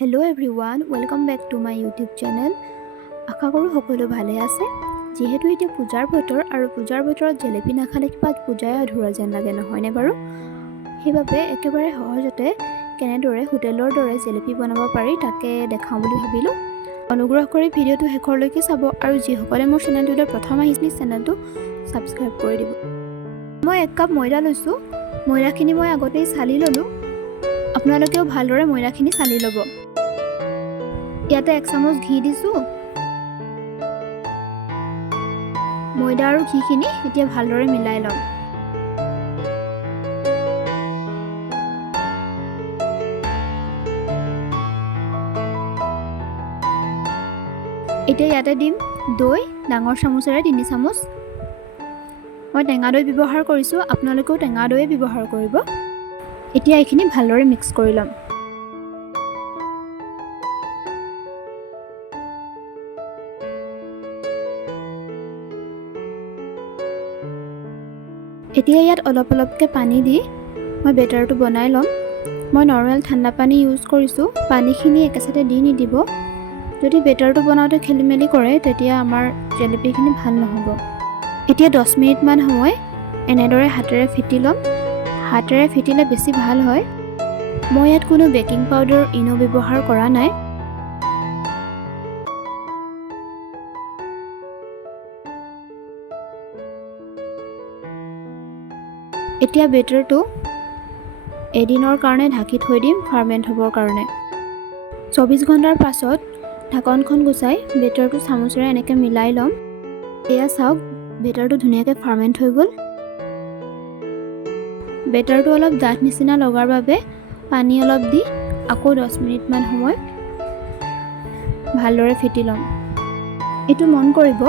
Hello everyone, welcome back to my YouTube channel. আশা কৰোঁ সকলো ভালে আছে। যেহেতু এতিয়া পূজাৰ বতৰ আৰু পূজাৰ বতৰত জেলেপি নাখালে কিবা পূজাই আধৰুৱা যেন লাগে নহয়নে বাৰু? সেইবাবে একেবাৰে সহজতে কেনেদৰে হোটেলৰ দৰে জেলেপি বনাব পাৰি তাকে দেখাওঁ বুলি ভাবিলোঁ। অনুগ্ৰহ কৰি ভিডিঅ'টো শেষলৈকে চাব আৰু যিসকলে মোৰ চেনেলটোলৈ প্ৰথম আহিছে চেনেলটো ছাবস্ক্ৰাইব কৰি দিব। মই 1 কাপ ময়দা লৈছোঁ। ময়দাখিনি মই আগতেই চালি ল'লোঁ। আপোনালোকেও ভালদৰে ময়দাখিনি চালি ল'ব। ইয়াতে 1 চামুচ ঘি দিছোঁ। ময়দা আৰু ঘিখিনি এতিয়া ভালদৰে মিলাই ল'ম। এতিয়া ইয়াতে দিম দৈ, ডাঙৰ চামুচেৰে 3 চামুচ। মই টেঙা দৈ ব্যৱহাৰ কৰিছোঁ, আপোনালোকেও টেঙা দৈয়ে ব্যৱহাৰ কৰিব। এতিয়া এইখিনি ভালদৰে মিক্স কৰি ল'ম। এতিয়া ইয়াত অলপ অলপকৈ পানী দি মই বেটাৰটো বনাই ল'ম। মই নৰ্মেল ঠাণ্ডা পানী ইউজ কৰিছোঁ। পানীখিনি একেচাতে দি নিদিব। যদি বেটাৰটো বনাওঁতে খেলি মেলি কৰে তেতিয়া আমাৰ জেলেপিখিনি ভাল নহ'ব। এতিয়া 10 মিনিটমান সময় এনেদৰে হাতেৰে ফেটি ল'ম। হাতেৰে ফেটিলে বেছি ভাল হয়। মই ইয়াত কোনো বেকিং পাউডাৰ ইনো ব্যৱহাৰ কৰা নাই। এতিয়া বেটাৰটো এদিনৰ কাৰণে ঢাকি থৈ দিম ফাৰ্মেণ্ট হ'বৰ কাৰণে। 24 ঘণ্টাৰ পাছত ঢাকনখন গুচাই বেটাৰটো চামুচেৰে এনেকৈ মিলাই ল'ম। এয়া চাওক, বেটাৰটো ধুনীয়াকৈ ফাৰ্মেণ্ট হৈ গ'ল। বেটাৰটো অলপ ডাঠ নিচিনা লগাৰ বাবে পানী অলপ দি আকৌ 10 মিনিটমান সময় ভালদৰে ফেটি ল'ম। এইটো মন কৰিব,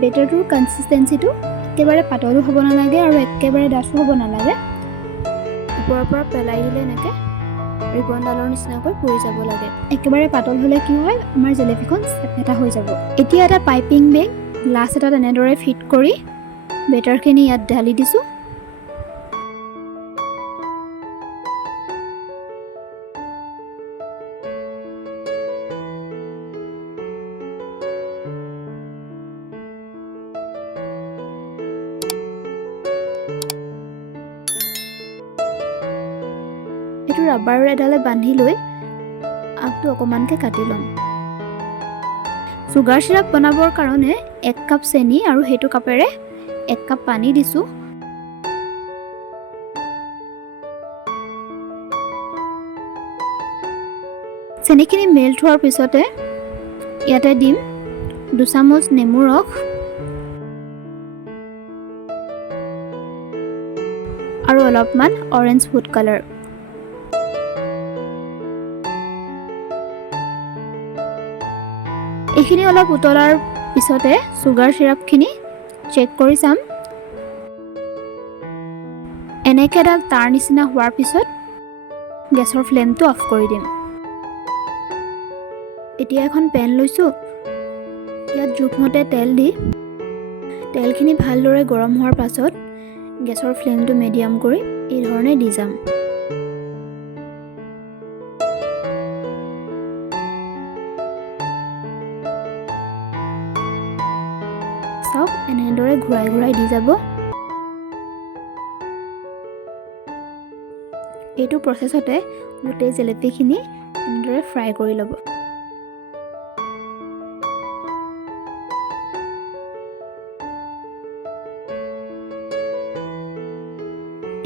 বেটাৰটোৰ কনচিষ্টেঞ্চিটো একেবাৰে পাতলো হ'ব নালাগে আৰু একেবাৰে ডাঠো হ'ব নালাগে। ওপৰৰ পৰা পেলাই দিলে এনেকৈ ৰিবনডালৰ নিচিনাকৈ পৰি যাব লাগে। একেবাৰে পাতল হ'লে কি হয়, আমাৰ জেলেপিখন চেপেটা হৈ যাব। এতিয়া এটা পাইপিং বেগ গ্লাছ এটাত এনেদৰে ফিট কৰি বেটাৰখিনি ইয়াত ঢালি দিছোঁ। এইটো ৰাবাৰ এডালে বান্ধি লৈ আগটো অকণমানকৈ কাটি ল'ম। চুগাৰ চিৰাপ বনাবৰ কাৰণে 1 কাপ চেনি আৰু সেইটো কাপেৰে 1 কাপ পানী দিছোঁ। চেনিখিনি মেল্ট হোৱাৰ পিছতে ইয়াতে দিম 2 চামুচ নেমু ৰস আৰু অলপমান অৰেঞ্জ ফুড কালাৰ। এইখিনি অলপ উতলাৰ পিছতে চুগাৰ চিৰাপখিনি চেক কৰি চাম। এনেকৈ এডাল তাৰ নিচিনা হোৱাৰ পিছত গেছৰ ফ্লেমটো অফ কৰি দিম। এতিয়া এখন পেন লৈছোঁ। ইয়াত জোখমতে তেল দি তেলখিনি ভালদৰে গৰম হোৱাৰ পাছত গেছৰ ফ্লেমটো মিডিয়াম কৰি এই ধৰণে দি যাম। চাওক, এনেদৰে ঘূৰাই ঘূৰাই দি যাব। এইটো প্ৰচেছতে গোটেই জেলেপিখিনি এনেদৰে ফ্ৰাই কৰি ল'ব।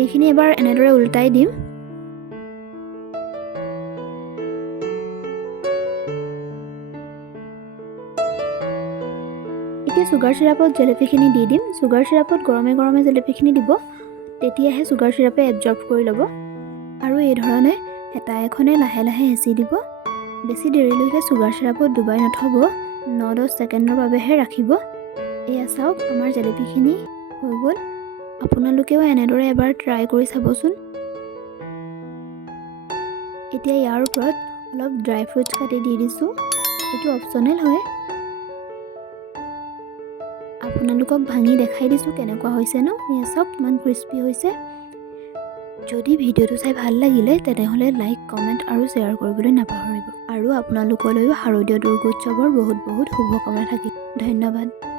এইখিনি এবাৰ এনেদৰে উল্টাই দিম। এতিয়া চুগাৰ চিৰাপত জেলেপিখিনি দি দিম। চুগাৰ চিৰাপত গৰমে গৰমে জেলেপিখিনি দিব, তেতিয়াহে চুগাৰ চিৰাপে এবজৰ্ব কৰি ল'ব। আৰু এই ধৰণে হেতা এখনে লাহে লাহে হেঁচি দিব। বেছি দেৰিলৈকে চুগাৰ চিৰাপত ডুবাই নথ'ব, 9-10 ছেকেণ্ডৰ বাবেহে ৰাখিব। এয়া চাওক, আমাৰ জেলেপিখিনি হৈ গ'ল। আপোনালোকেও এনেদৰে এবাৰ ট্ৰাই কৰি চাবচোন। এতিয়া ইয়াৰ ওপৰত অলপ ড্ৰাই ফ্ৰুটছ কাটি দি দিছোঁ। এইটো অপশ্যনেল হয়। আপোনালোকক ভাঙি দেখাই দিছোঁ কেনেকুৱা হৈছে ন। এয়া চাওক, কিমান ক্ৰিস্পি হৈছে। যদি ভিডিঅ'টো চাই ভাল লাগিলে তেনেহ'লে লাইক, কমেণ্ট আৰু শ্বেয়াৰ কৰিবলৈ নাপাহৰিব। আৰু আপোনালোকলৈও শাৰদীয় দুৰ্গোৎসৱৰ বহুত বহুত শুভকামনা থাকিল। ধন্যবাদ।